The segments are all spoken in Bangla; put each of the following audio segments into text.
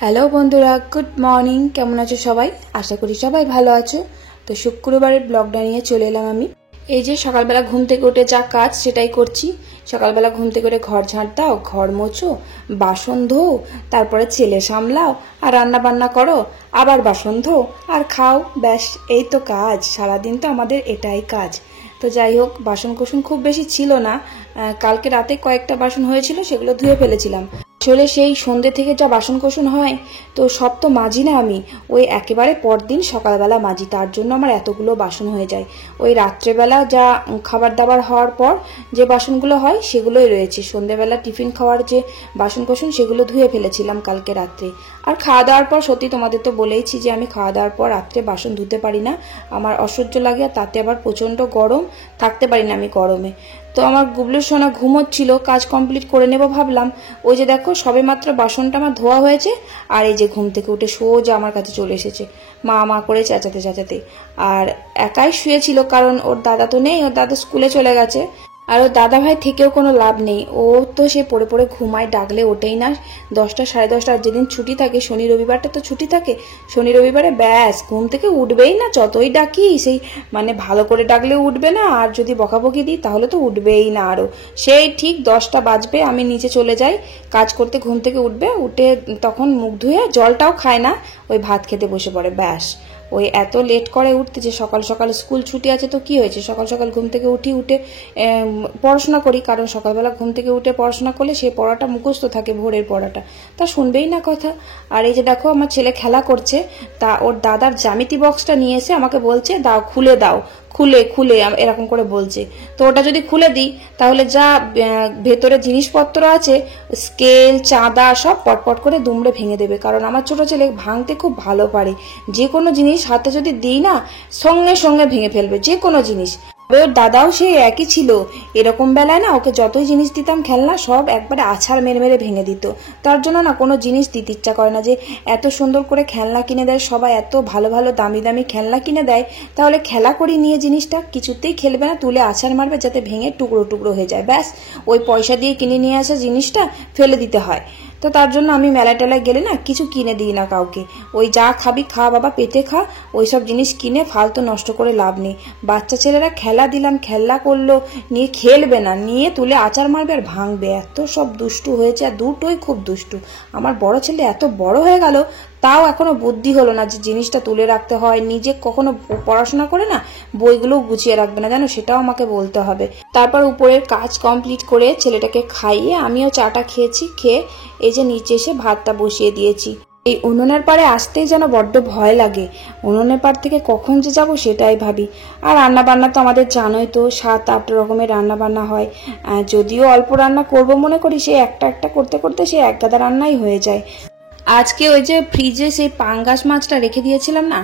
হ্যালো বন্ধুরা, গুড মর্নিং। কেমন আছো সবাই? আশা করি সবাই ভালো আছো। তো শুক্রবারের ব্লগটা নিয়ে চলে এলাম আমি। এই যে সকালবেলা ঘুম থেকে উঠে যা কাজ সেটাই করছি। সকালবেলা ঘুম থেকে উঠে ঘর ঝাঁট দাও, ঘর মোছো, বাসন ধো, তারপরে ছেলে সামলাও আর রান্না বান্না করো, আবার বাসন ধো আর খাও। ব্যাস, এই তো কাজ। সারাদিন তো আমাদের এটাই কাজ। তো যাই হোক, বাসন কোসন খুব বেশি ছিল না। কালকে রাতে কয়েকটা বাসন হয়েছিল, সেগুলো ধুয়ে ফেলেছিলাম। আসলে সেই সন্ধ্যে থেকে যা বাসন কোসন হয়, তো সব তো মাজি না আমি, ওই একেবারে পরদিন সকালবেলা মাজি। তার জন্য আমার এতগুলো বাসন হয়ে যায়। ওই রাত্রেবেলা যা খাবার দাবার হওয়ার পর যে বাসনগুলো হয় সেগুলোই রয়েছে। সন্ধ্যেবেলা টিফিন খাওয়ার যে বাসন কোসন সেগুলো ধুয়ে ফেলেছিলাম কালকে রাত্রে। আর খাওয়া দাওয়ার পর সত্যি তোমাদের তো বলেইছি যে আমি খাওয়া দাওয়ার পর রাত্রে বাসন ধুতে পারি না, আমার অসহ্য লাগে। আর তাতে আবার প্রচণ্ড গরম, থাকতে পারি না আমি গরমে। তো আমার গুবলুর সোনা ঘুমোচ্ছিল, কাজ কমপ্লিট করে নেব ভাবলাম। ওই যে দেখো, সবে মাত্র বাসনটা আমার ধোয়া হয়েছে, আর এই যে ঘুম থেকে উঠে সোজা আমার কাছে চলে এসেছে, মা মা করে চেঁচাতে চেঁচাতে। আর একাই শুয়েছিল, কারণ ওর দাদা তো নেই, ওর দাদা স্কুলে চলে গেছে। আর ওর দাদা ভাই থেকেও কোনো লাভ নেই, ও তো সে পড়ে পড়ে ঘুমায়, ডাকলে ওঠেই না। 10টা সাড়ে 10টা, যেদিন ছুটি থাকে, শনি রবিবারটা তো ছুটি থাকে, শনি রবিবারে ব্যাস ঘুম থেকে উঠবেই না। যতই ডাকি সেই ভালো করে ডাকলেও উঠবে না, আর যদি বকাবকি দিই তাহলে তো উঠবেই না। আরও সেই ঠিক 10টা বাজবে, আমি নিচে চলে যাই কাজ করতে, ঘুম থেকে উঠবে, উঠে তখন মুখ ধুয়ে জলটাও খায় না, ওই ভাত খেতে বসে পড়ে। ব্যাস, ওই এত লেট করে উঠতে, যে সকাল সকাল স্কুল ছুটি আছে তো কি হয়েছে, সকাল সকাল ঘুম থেকে উঠে পড়াশোনা করি, কারণ সকালবেলা ঘুম থেকে উঠে পড়াশোনা করলে সেই পড়াটা মুখস্থ থাকে, ভোরের পড়াটা, তা শুনবেই না কথা। আর এই যে দেখো, আমার ছেলে খেলা করছে, তা ওর দাদার জ্যামিতি বক্সটা নিয়ে এসে আমাকে বলছে, দাও খুলে দাও, খুলে খুলে এরকম করে বলছে। তো ওটা যদি খুলে দিই তাহলে যা ভেতরে জিনিসপত্র আছে, স্কেল চাঁদা সব পটপট করে দুমড়ে ভেঙে দেবে। কারণ আমার ছোট ছেলে ভাঙতে খুব ভালো পারে, যে কোনো জিনিস হাতে যদি দিই না, সঙ্গে সঙ্গে ভেঙে ফেলবে যে কোনো জিনিস। ওর দাদাও সেই একই ছিল, এরকম বেলায় না ওকে যতই জিনিস দিতাম খেলনা, সব একবারে আছাড় মেরে মেরে ভেঙে দিত। তার জন্য না কোনো জিনিস দিতে ইচ্ছা করে না। যে এত সুন্দর করে খেলনা কিনে দেয় সবাই, এত ভালো ভালো দামি দামি খেলনা কিনে দেয়, তাহলে খেলা করি নিয়ে জিনিসটা কিছুতেই খেলবে না, তুলে আছাড় মারবে যাতে ভেঙে টুকরো টুকরো হয়ে যায়। ব্যাস, ওই পয়সা দিয়ে কিনে নিয়ে আসা জিনিসটা ফেলে দিতে হয়। তো তার জন্য আমি মেলায় টেলায় গেলে না কিছু কিনে দিই না কাউকে। ওই যা খাবি খা বাবা, পেটে খা, ওইসব জিনিস কিনে ফালতু নষ্ট করে লাভ নেই। বাচ্চা ছেলেরা খেলা দিলাম, খেলা করলো, নিয়ে খেলবে না, নিয়ে তুলে আচার মারবে আর ভাঙবে। এত সব দুষ্টু হয়েছে, আর দুটোই খুব দুষ্টু। আমার বড় ছেলে এত বড় হয়ে গেল, তাও এখনো বুদ্ধি হলো না যে জিনিসটা তুলে রাখতে হয়। নিজে কখনো পড়াশোনা করে না, বইগুলোও গুছিয়ে রাখবে না, জানো, সেটাও আমাকে বলতে হবে। তারপর উপরের কাজ কমপ্লিট করে ছেলেটাকে খাইয়ে আমিও চাটা খেয়েছি, খেয়ে এই যে নিচে এসে ভাতটা বসিয়ে দিয়েছি। এই উনুনের পাড়ে আসতেই যেন বড্ড ভয় লাগে, উনুনের পাড় থেকে কখন যে যাব সেটাই ভাবি। আর রান্না বান্না তো আমাদের জানোই তো, 7-8 রকমের রান্না বান্না হয়। যদিও অল্প রান্না করব মনে করি, সে একটা একটা করতে করতে সে এক গাদা রান্নাই হয়ে যায়। আজকে ওই যে ফ্রিজে সেই পাঙ্গাস মাছটা রেখে দিয়েছিলাম না,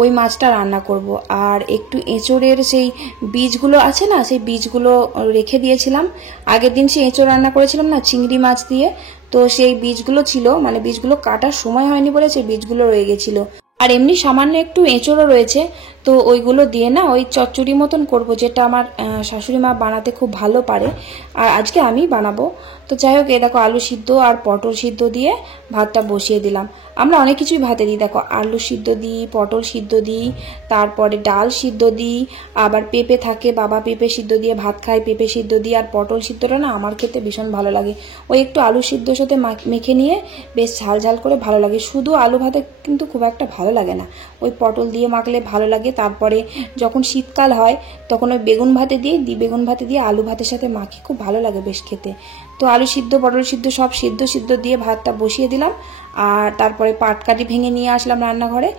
ওই মাছটা রান্না করব। আর একটু এঁচোড়ের সেই বীজগুলো আছে না, সেই বীজগুলো রেখে দিয়েছিলাম। আগের দিন সেই এঁচোড় রান্না করেছিলাম না চিংড়ি মাছ দিয়ে, তো সেই বীজগুলো ছিল, বীজগুলো কাটার সময় হয়নি বলে সেই বীজগুলো রয়ে গেছিল। আর এমনি সামান্য একটু এঁচোড়ও রয়েছে, তো ওইগুলো দিয়ে না ওই চচ্চড়ি মতন করব, যেটা আমার শাশুড়ি মা বানাতে খুব ভালো পারে, আর আজকে আমি বানাবো। তো যাই হোক, এই দেখো আলু সিদ্ধ আর পটল সিদ্ধ দিয়ে ভাতটা বসিয়ে দিলাম। আমরা অনেক কিছুই ভাতে দিই, দেখো আলু সিদ্ধ দিই, পটল সিদ্ধ দিই, তারপরে ডাল সিদ্ধ দিই, আবার পেঁপে থাকে, বাবা পেঁপে সিদ্ধ দিয়ে ভাত খায়, পেঁপে সিদ্ধ দিই। আর পটল সিদ্ধটা না আমার খেতে ভীষণ ভালো লাগে, ওই একটু আলু সিদ্ধর সাথে মেখে নিয়ে বেশ ঝাল ঝাল করে ভালো লাগে। শুধু আলু ভাতে কিন্তু খুব একটা ভালো লাগে না, ওই পটল দিয়ে মাখলে ভালো লাগে। তারপরে যখন শীতকাল হয় তখন ওই বেগুন ভাতে দিয়ে বেগুন ভাতে দিয়ে আলু ভাতের সাথে মাখি, খুব ভালো লাগে বেশ খেতে। তো আলু সিদ্ধ পটল সিদ্ধ সব সিদ্ধ সিদ্ধ দিয়ে ভাতটা বসিয়ে দিলাম। আর তারপরে পাটকাঠি ভেঙে নিয়ে আসলাম রান্নাঘরে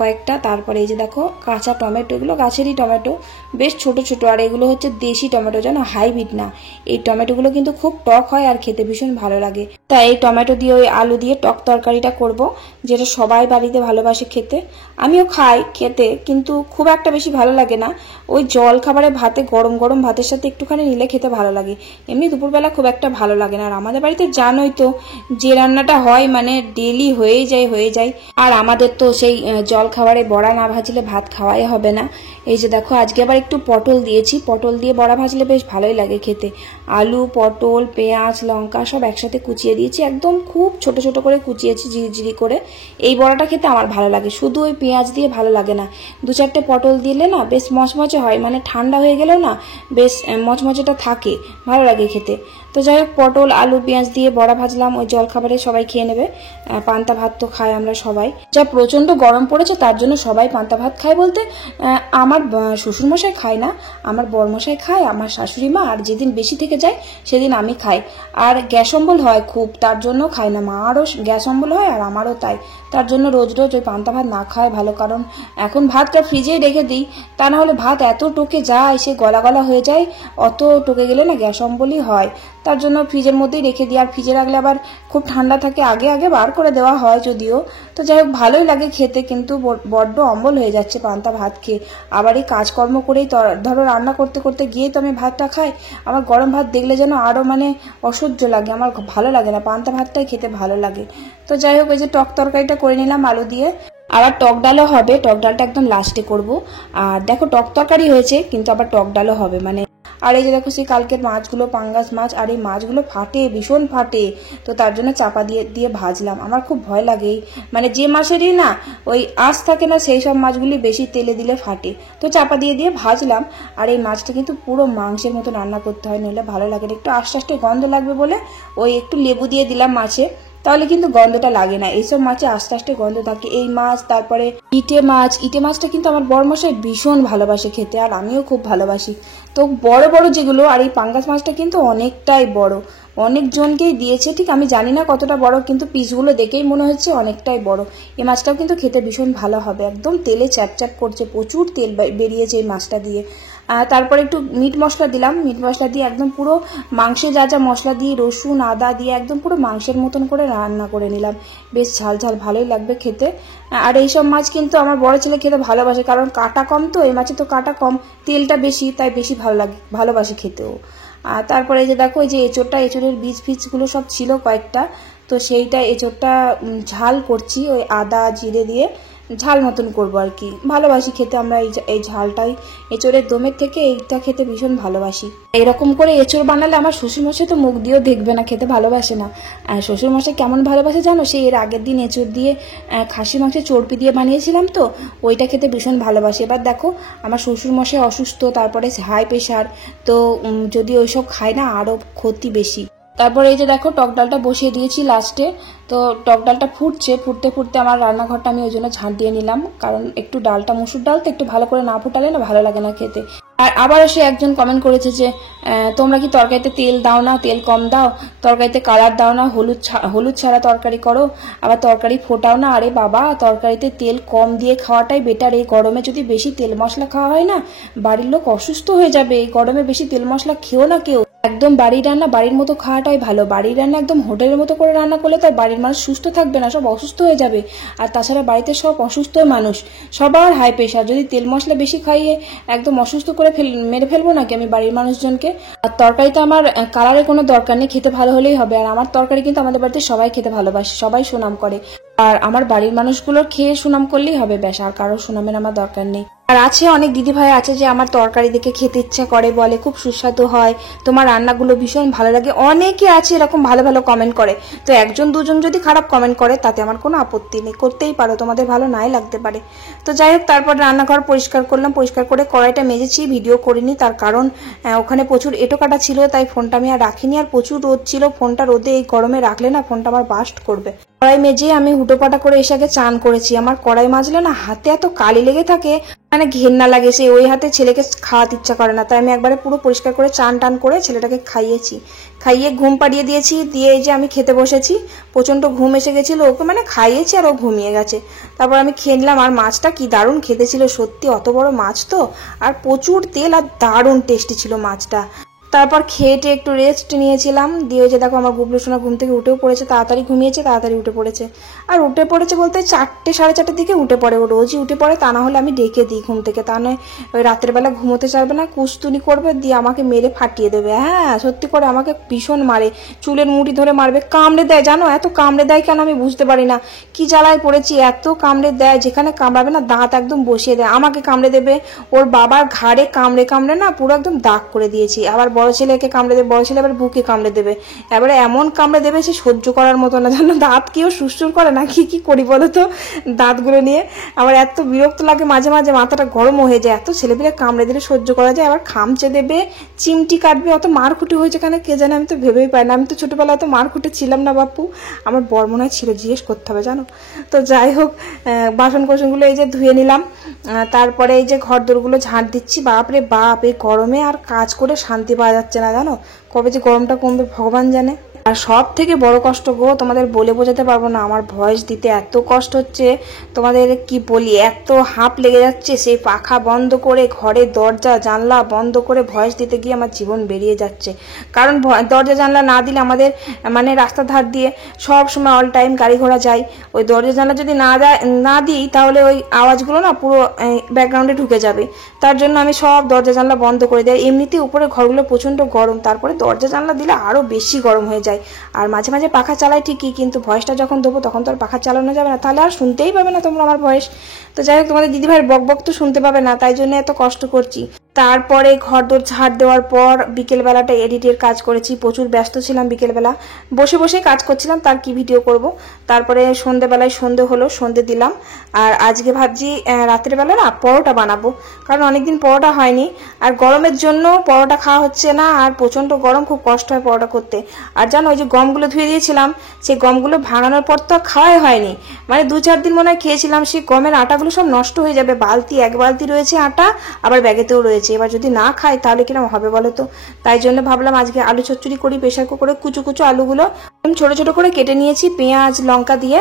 কয়েকটা। তারপরে এই যে দেখো কাঁচা টমেটো, এগুলো গাছেরই টমেটো, বেশ ছোট ছোট। আর এগুলো হচ্ছে দেশি টমেটো, জানো, হাইব্রিড না। এই টমেটোগুলো কিন্তু খুব টক হয় আর খেতে ভীষণ ভালো লাগে। তাই এই টমেটো দিয়ে ওই আলু দিয়ে টক তরকারিটা করব, যেটা সবাই বাড়িতে ভালোবাসে খেতে। আমিও খাই খেতে, কিন্তু খুব একটা বেশি ভালো লাগে না। ওই জল খাবারে ভাতে, গরম গরম ভাতের সাথে একটুখানি নিলে খেতে ভালো লাগে। এমনি দুপুরবেলা খুব একটা একটা ভালো লাগে না। আর আমাদের বাড়িতে জানোই তো যে রান্নাটা হয় মানে ডেলি হয়ে যায়। আর আমাদের তো সেই জল খাবারে বড়া না ভাজলে ভাত খাওয়াই হবে না। এই যে দেখো আজকে আবার একটু পটল দিয়েছি, পটল দিয়ে বড়া ভাজলে বেশ ভালোই লাগে খেতে। আলু, পটল, পেঁয়াজ, লঙ্কা সব একসাথে কুচিয়ে দিয়েছি, একদম খুব ছোট ছোট করে কুচিয়েছি ঝিরিঝিরি করে। এই বড়াটা খেতে আমার ভালো লাগে, শুধু ওই পেঁয়াজ দিয়ে ভালো লাগে না, 2-4টে পটল দিলে না বেশ মচমচে হয়, মানে ঠান্ডা হয়ে গেলেও না বেশ মচমচেটা থাকে, ভালো লাগে খেতে। তো যাই হোক পটল, আলু, পেঁয়াজ দিয়ে বড়া ভাজলাম, ওই জল খাবারে সবাই খেয়ে নেবে। পান্তা ভাত তো খাই আমরা সবাই, যা প্রচন্ড গরম পড়েছে তার জন্য সবাই পান্তা ভাত খায় বলতে আমার শ্বশুরমশাই খায় না, আমার বরমশাই খায়, আমার শাশুড়ি মা, আর যেদিন বেশি থেকে যায় সেদিন আমি খাই। আর গ্যাস অম্বল হয় খুব, তার জন্য খাই না, মারও গ্যাস অম্বল হয় আর আমারও তাই, তার জন্য রোজ রোজ ওই পান্তা ভাত না খাওয়াই ভালো। কারণ এখন ভাতটা ফ্রিজেই রেখে দিই, তা না হলে ভাত এত টোকে যায়, সে গলা গলা হয়ে যায়, অত টোকে গেলে না গ্যাস অম্বলই হয়, তার জন্য ফ্রিজের মধ্যেই রেখে দিই। আর ফ্রিজে রাখলে আবার খুব ঠান্ডা থাকে, আগে আগে বার করে দেওয়া হয় যদিও। তো যাই হোক ভালোই লাগে খেতে, কিন্তু বড্ড অম্বল হয়ে যাচ্ছে পান্তা ভাত খেয়ে। আবার এই কাজকর্ম করেই ধরো রান্না করতে করতে গিয়েই তো আমি ভাতটা খাই, আমার গরম ভাত দেখলে যেন আরও মানে অসহ্য লাগে, আমার ভালো লাগে না, পান্তা ভাতটাই খেতে ভালো লাগে। তো যাই হোক এই যে টক তরকারিটা করে নিলাম আলু দিয়ে, আবার টক ডালও হবে, টক ডালটা একদম লাস্টে করব। আর দেখো টক তরকারি হয়েছে কিন্তু আবার টক ডালও হবে মানে। আর এই যে দেখো সেই কালকের মাছগুলো, পাঙ্গাস মাছ, আর এই মাছগুলো ফাটে, ভীষণ ফাটে, তো তার জন্য চাপা দিয়ে ভাজলাম। আমার খুব ভয় লাগে, মানে যে মাছেরই না ওই আঁশ থাকে না সেই সব মাছগুলি বেশি তেলে দিলে ফাটে, তো চাপা দিয়ে ভাজলাম। আর এই মাছটা কিন্তু পুরো মাংসের মতো রান্না করতে হয়, নইলে ভালো লাগে না, একটু আস্তে আস্তে গন্ধ লাগবে বলে ওই একটু লেবু দিয়ে দিলাম মাছে, তাহলে কিন্তু গন্ধটা লাগে না। এইসব মাছে আস্তে আস্তে গন্ধ থাকে। এই মাছ, তারপরে ইটে মাছটা কিন্তু আমার বড়মশাই ভীষণ ভালোবাসে খেতে, আর আমিও খুব ভালোবাসি। তো বড় বড় যেগুলো, আর এই পাঙ্গাস মাছটা কিন্তু অনেকটাই বড়, অনেকজনকেই দিয়েছে, ঠিক আমি জানি না কতটা বড়, কিন্তু পিসগুলো দেখেই মনে হচ্ছে অনেকটাই বড়। এই মাছটাও কিন্তু খেতে ভীষণ ভালো হবে, একদম তেলে চ্যাপচ্যাপ করছে, প্রচুর তেল বেরিয়েছে এই মাছটা দিয়ে। তারপরে একটু মিট মশলা দিলাম, মিট মশলা দিয়ে একদম পুরো মাংসে যা যা মশলা দিয়ে রসুন আদা দিয়ে একদম পুরো মাংসের মতন করে রান্না করে নিলাম, বেশ ঝাল ঝাল ভালোই লাগবে খেতে। আর এইসব মাছ কিন্তু আমার বড় ছেলে খেতে ভালোবাসে, কারণ কাটা কম, তো এই মাছে তো কাটা কম, তেলটা বেশি, তাই বেশি ভালোবাসে খেতেও। আর তারপরে এই যে দেখো এই যে এঁচোড়ের বীজগুলো সব ছিল কয়েকটা, তো সেইটা এঁচোড়টা ঝাল করছি, ওই আদা জিরে দিয়ে ঝাল মতন করবো আর কি, ভালোবাসি খেতে আমরা এই ঝালটাই, এঁচোড়ের দমের থেকে এইটা খেতে ভীষণ ভালোবাসি। এরকম করে এঁচোড় বানালে আমার শ্বশুরমশাই তো মুখ দিয়েও দেখবে না, খেতে ভালোবাসে না। আর শ্বশুরমশাই কেমন ভালোবাসে জানো, সেই এর আগের দিন এঁচোড় দিয়ে খাসি মাংসের চর্বি দিয়ে বানিয়েছিলাম, তো ওইটা খেতে ভীষণ ভালোবাসে। এবার দেখো আমার শ্বশুরমশাই অসুস্থ, তারপরে হাই প্রেশার, তো যদি ওইসব খায় না আরও ক্ষতি বেশি। তারপরে এই যে দেখো টক ডালটা বসিয়ে দিয়েছি লাস্টে, তো টক ডালটা ফুটতে আমার রান্নাঘরটা আমি ওই জন্য ঝাঁট দিয়ে নিলাম, কারণ একটু ডালটা মুসুর ডাল তো একটু ভালো করে না ফুটালে না ভালো লাগে না খেতে। আর আবার এসে একজন কমেন্ট করেছে যে তোমরা কি তরকারিতে তেল দাও না, তেল কম দাও, তরকারিতে কালার দাও না, হলুদ ছাড়া তরকারি করো, আবার তরকারি ফোটাও না। আরে বাবা, তরকারিতে তেল কম দিয়ে খাওয়াটাই বেটার। এই গরমে যদি বেশি তেল মশলা খাওয়া হয় না, বাড়ির লোক অসুস্থ হয়ে যাবে। এই গরমে বেশি তেল মশলা খেও না কেউ, একদম বাড়ির রান্না বাড়ির মতো খাওয়াটাই ভালো। বাড়ির রান্না একদম হোটেলের মতো করে রান্না করলে তো বাড়ির মানুষ সুস্থ থাকবে না, সব অসুস্থ হয়ে যাবে। আর তাছাড়া বাড়িতে সব অসুস্থ মানুষ, সবার হাই প্রেশার, যদি তেল মশলা বেশি খাইয়ে একদম অসুস্থ করে মেরে ফেলবো নাকি আমি বাড়ির মানুষজনকে। আর তরকারিতে আমার কালারের কোনো দরকার নেই, খেতে ভালো হলেই হবে। আর আমার তরকারি কিন্তু আমাদের বাড়িতে সবাই খেতে ভালোবাসে, সবাই সুনাম করে, আর আমার বাড়ির মানুষগুলোর খেয়ে সুনাম করলেই হবে, ব্যাস, আর কারোর সুনামের আমার দরকার নেই। আর আছে অনেক দিদিভাই আছে যে আমার তরকারি দেখে খেতে ইচ্ছা করে, বলে খুব সুস্বাদু হয়, তোমার রান্নাগুলো ভীষণ ভালো লাগে, অনেকে আছে এরকম ভালো ভালো কমেন্ট করে। তো একজন দুজন যদি খারাপ কমেন্ট করে তাতে আমার কোনো আপত্তি নেই, করতেই পারো, তোমাদের ভালো নাই লাগতে পারে। তো যাই হোক তারপর রান্নাঘর পরিষ্কার করলাম, পরিষ্কার করে কড়াইটা মেজেছি, ভিডিও করিনি, তার কারণ ওখানে প্রচুর এঁটো কাটা ছিল, তাই ফোনটা আমি আর রাখিনি, আর প্রচুর রোদ ছিল, ফোনটা রোদে এই গরমে রাখলে না ফোনটা আমার বাস্ট করবে। কড়াই মেজে আমি হুটোপাটা করে এসে আগে চান করেছি। আমার কড়াই মাজলে না হাতে এত কালি লেগে থাকে, মানে ঘেন্না লাগে, সে ওই হাতে ছেলেকে খাওয়াতে ইচ্ছা করে না, তাই আমি একবারে পুরো পরিষ্কার করে চান টান করে ছেলেটাকে খাইয়ে ঘুম পাড়িয়ে দিয়েছি, দিয়ে এই যে আমি খেতে বসেছি। প্রচন্ড ঘুম এসে গেছিল, ওকে মানে খাইয়েছি আর ও ঘুমিয়ে গেছে। তারপর আমি খেয়ে নিলাম, আর মাছটা কি দারুণ খেতে ছিল সত্যি, অত বড় মাছ তো, আর প্রচুর তেল, আর দারুণ টেস্টি ছিল মাছটা। তারপর খেয়ে একটু রেস্ট নিয়েছিলাম, দিয়ে যে দেখো আমার গুবলু সোনা ঘুম থেকে উঠেও পড়েছে, তাড়াতাড়ি ঘুমিয়েছে, তাড়াতাড়ি উঠে পড়েছে। আর উঠে পড়েছে বলতে 4টে সাড়ে 4টের দিকে উঠে পড়ে, ও রোজই উঠে পড়ে, তা না হলে আমি ডেকে দিই ঘুম থেকে, তা নয় ওই রাতের বেলা ঘুমোতে চাইবে না, কুস্তুনি করবে, দিয়ে আমাকে মেরে ফাটিয়ে দেবে। হ্যাঁ সত্যি করে আমাকে ভীষণ মারে, চুলের মুঠি ধরে মারবে, কামড়ে দেয়, জানো এত কামড়ে দেয় কেন আমি বুঝতে পারি না, কি জ্বালায় পড়েছি, এত কামড়ে দেয়, যেখানে কামড়াবে না দাঁত একদম বসিয়ে দেয়, আমাকে কামড়ে দেবে, ওর বাবার ঘাড়ে কামড়ে কামড়ে না পুরো একদম দাগ করে দিয়েছি। আবার বড় ছেলেকে কামড়ে দেবে, বড় ছেলে আবার বুকে কামড়ে দেবে, এবারে এমন কামড়ে দেবে সে সহ্য করার মতো না, জানো দাঁত কেউ সুরসুর করে না, কি করি বলো তো দাঁতগুলো নিয়ে। আবার এত বিরক্ত লাগে মাঝে মাঝে, মাথাটা গরম হয়ে যায়, এত ছেলেপিলে কামড়ে দিলে সহ্য করা যায়, আবার খামচে দেবে, চিমটি কাটবে, অত মারকুটি হয়েছে কেন কে জানে, আমি তো ভেবেই পাই না, আমি তো ছোটবেলায় তো মারকুটে ছিলাম না বাপু, আমার বর মনে হয় ছিল, জিজ্ঞেস করতে হবে জানো। তো যাই হোক বাসন কোসনগুলো এই যে ধুয়ে নিলাম, তারপরে এই যে ঘর দোরগুলো ঝাঁট দিচ্ছি। বাপরে বাপ, এই গরমে আর কাজ করে শান্তি পাওয়া যাচ্ছে না জানো, কবে যে গরমটা কমবে ভগবান জানে। আর সব থেকে বড় কষ্ট গো, তোমাদের বলে বোঝাতে পারবো না, আমার ভয়েস দিতে এত কষ্ট হচ্ছে, তোমাদের কি বলি, এত হাঁপ লেগে যাচ্ছে, সেই পাখা বন্ধ করে ঘরে দরজা জানলা বন্ধ করে ভয়েস দিতে গিয়ে আমার জীবন বেরিয়ে যাচ্ছে। কারণ দরজা জানলা না দিলে আমাদের মানে রাস্তার ধার দিয়ে সব সময় অল টাইম গাড়ি ঘোড়া যায়, ওই দরজা জানলা যদি না দিই তাহলে ওই আওয়াজগুলো না পুরো ব্যাকগ্রাউন্ডে ঢুকে যাবে, তার জন্য আমি সব দরজা জানলা বন্ধ করে দিই। এমনিতে উপরে ঘরগুলো প্রচণ্ড গরম, তারপরে দরজা জানলা দিলে আরও বেশি গরম হয়ে যায়। আর মাঝে মাঝে পাখা চালাই ঠিকই, কিন্তু ভয়েসটা যখন দেবো তখন তো আর পাখা চালানো যাবে না, তাহলে আর শুনতেই পাবে না তোমরা আমার ভয়েস। তো যাই হোক তোমাদের দিদিভাইয়ের বক তো শুনতে পাবে না, তাই জন্য এত কষ্ট করছি। তারপরে ঘর দোর ঝাড় দেওয়ার পর বিকেলবেলাটা এডিটের কাজ করেছি, প্রচুর ব্যস্ত ছিলাম বিকেলবেলা, বসে বসে কাজ করছিলাম, তার কি ভিডিও করব। তারপরে সন্ধ্যেবেলায় সন্ধে হলো, সন্ধে দিলাম। আর আজকে ভাবছি রাতের বেলা না পরোটা বানাবো, কারণ অনেকদিন পরোটা হয়নি, আর গরমের জন্য পরোটা খাওয়া হচ্ছে না, আর প্রচণ্ড গরম, খুব কষ্ট হয় পরোটা করতে। আর জানো ওই যে গমগুলো ধুয়ে দিয়েছিলাম, সেই গমগুলো ভাঙানোর পর তো খাওয়াই হয়নি, মানে 2-4 দিন মনে হয় খেয়েছিলাম, সেই গমের আটাগুলো সব নষ্ট হয়ে যাবে, এক বালতি রয়েছে আটা, আবার ব্যাগেতেও রয়েছে, এবার যদি না খাই তাহলে কিরকম হবে বলো তো। তাই জন্য ভাবলাম আজকে আলু চচ্চড়ি করি, প্রেশার কুকারে কুচু কুচু আলুগুলো ছোট ছোট করে কেটে নিয়েছি, পেঁয়াজ লঙ্কা দিয়ে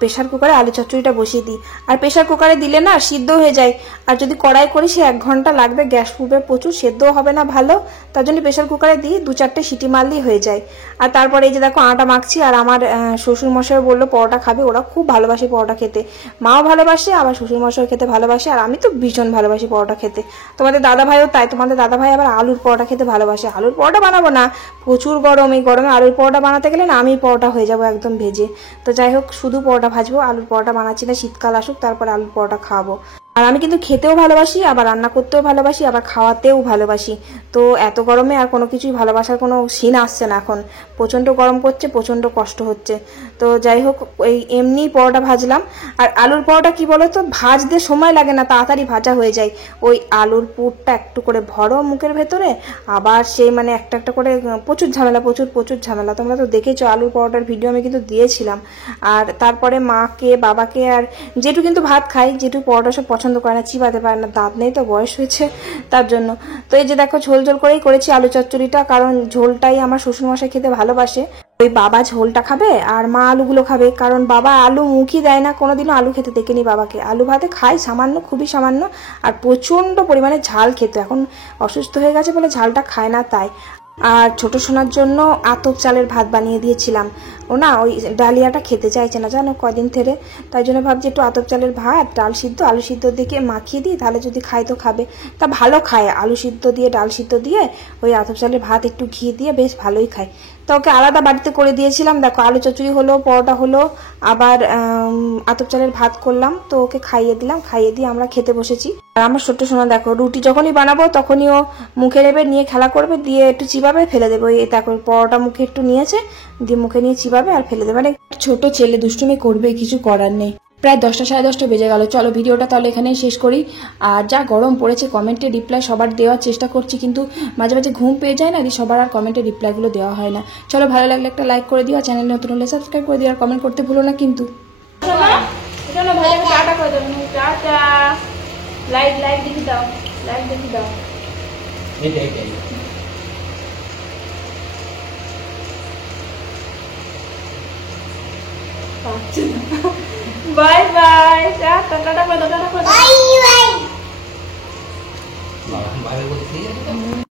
প্রেশার কুকারে আলু চচ্চড়িটা বসিয়ে দিই। আর প্রেশার কুকারে দিলে না সিদ্ধ হয়ে যায়, আর যদি কড়াই করি সে 1 ঘন্টা লাগবে, গ্যাস ফুটবে প্রচুর, সেদ্ধও হবে না ভালো, তার জন্য প্রেশার কুকারে দিই, 2-4টে সিটি মারলেই হয়ে যায়। আর তারপরে এই যে দেখো আটা মাখছি, আর আমার শ্বশুর মশাই বললো পরোটা খাবে, ওরা খুব ভালোবাসে পরোটা খেতে, মাও ভালোবাসে, আবার শ্বশুর মশাই খেতে ভালোবাসে, আর আমি তো ভীষণ ভালোবাসি পরোটা খেতে। তোমাদের দাদা ভাইও তাই, তোমাদের দাদা ভাই আবার আলুর পরোটা খেতে ভালোবাসে। আলুর পরোটা বানাবো না, প্রচুর গরম, এই গরমে আলুর পরোটা বানাতে গেলে না আমি পরোটা হয়ে যাবো একদম ভেজে। তো যাই হোক শুধু পরোটা ভাজবো, আলুর পরোটা বানাচ্ছি না, শীতকাল আসুক তারপরে আলুর পরোটা খাওয়াবো। আর আমি কিন্তু খেতেও ভালোবাসি, আবার রান্না করতেও ভালোবাসি, আবার খাওয়াতেও ভালোবাসি। তো এত গরমে আর কোনো কিছুই ভালোবাসার কোনো সিন আসছে না এখন, প্রচণ্ড গরম করছে, প্রচণ্ড কষ্ট হচ্ছে। তো যাই হোক ওই এমনি পরোটা ভাজলাম। আর আলুর পরোটা কি বলো তো, ভাজতে সময় লাগে না, তাড়াতাড়ি ভাজা হয়ে যায়। ওই আলুর পুরটা একটু করে ভরো মুখের ভেতরে, আবার সেই মানে একটা একটা করে প্রচুর ঝামেলা, প্রচুর ঝামেলা। তোমরা তো দেখেছো আলুর পরোটার ভিডিও আমি কিন্তু দিয়েছিলাম। আর তারপরে মাকে বাবাকে আর জেঠু কিন্তু ভাত খাই, জেঠু পরোটা সব পছন্দ করে না, চিবাতে পারে না, দাঁত নেই তো, বয়স হয়েছে তার জন্য। তো এই যে দেখো ঝোল করেই করেছি আলু চচ্চড়িটা, কারণ ঝোলটাই আমার শ্বশুরমশাই খেতে ভালোবাসে। ওই বাবা ঝোলটা খাবে আর মা আলুগুলো খাবে, কারণ বাবা আলু মুখই দেয় না, কোনোদিনও আলু খেতে দেখিনি বাবাকে। আলু ভাতে খায় সামান্য, খুবই সামান্য, আর প্রচণ্ড পরিমাণে ঝাল খেত, এখন অসুস্থ হয়ে গেছে বলে ঝালটা খায় না তাই। আর ছোট সোনার জন্য আতপ চালের ভাত বানিয়ে দিয়েছিলাম, ও না ওই ডালিয়াটা খেতে চাইছে না জানো কদিন থেকে, তাই জন্য ভাবছি একটু আতপ চালের ভাত, ডাল সিদ্ধ, আলু সিদ্ধ দিকে মাখিয়ে দিই, তাহলে যদি খায় তো খাবে। তা ভালো খায়, আলু সিদ্ধ দিয়ে ডাল সিদ্ধ দিয়ে ওই আতপ চালের ভাত একটু ঘি দিয়ে বেশ ভালোই খায়। তো ওকে আলাদা বাড়িতে করে দিয়েছিলাম, দেখো আলু চচ্চড়ি হলো, পরোটা হলো, আবার আতপ চালের ভাত করলাম, তো ওকে খাইয়ে দিলাম, খাইয়ে দিয়ে আমরা খেতে বসেছি। আর আমার ছোট্ট সোনা দেখো রুটি যখনই বানাবো তখনই ও মুখে নেবে, নিয়ে খেলা করবে, দিয়ে একটু চিবাবে ফেলে দেবে, ওই দেখো পরোটা মুখে একটু নিয়েছে, দিয়ে মুখে নিয়ে চিবাবে আর ফেলে দেবে, মানে ছোট ছেলে দুষ্টুমি করবে, কিছু করার নেই। প্রায় 10টা সাড়ে 10টা বেজে গেল, চলো ভিডিওটা তাহলে এখানেই শেষ করি। আর যা গরম পড়েছে, কমেন্টে রিপ্লাই সবার দেওয়ার চেষ্টা করছি, কিন্তু মাঝে মাঝে ঘুম পেয়ে যায় না, সবার আর কমেন্টে রিপ্লাইগুলো দেওয়া হয় না। চলো ভালো লাগলে একটা লাইক করে দিও, আর চ্যানেল নতুন হলে সাবস্ক্রাইব করে দিও, আর কমেন্ট করতে ভুলো না কিন্তু। লাইক দেখি দাও, লাইক দেখি দাও। Bye bye, tata tata tata tata.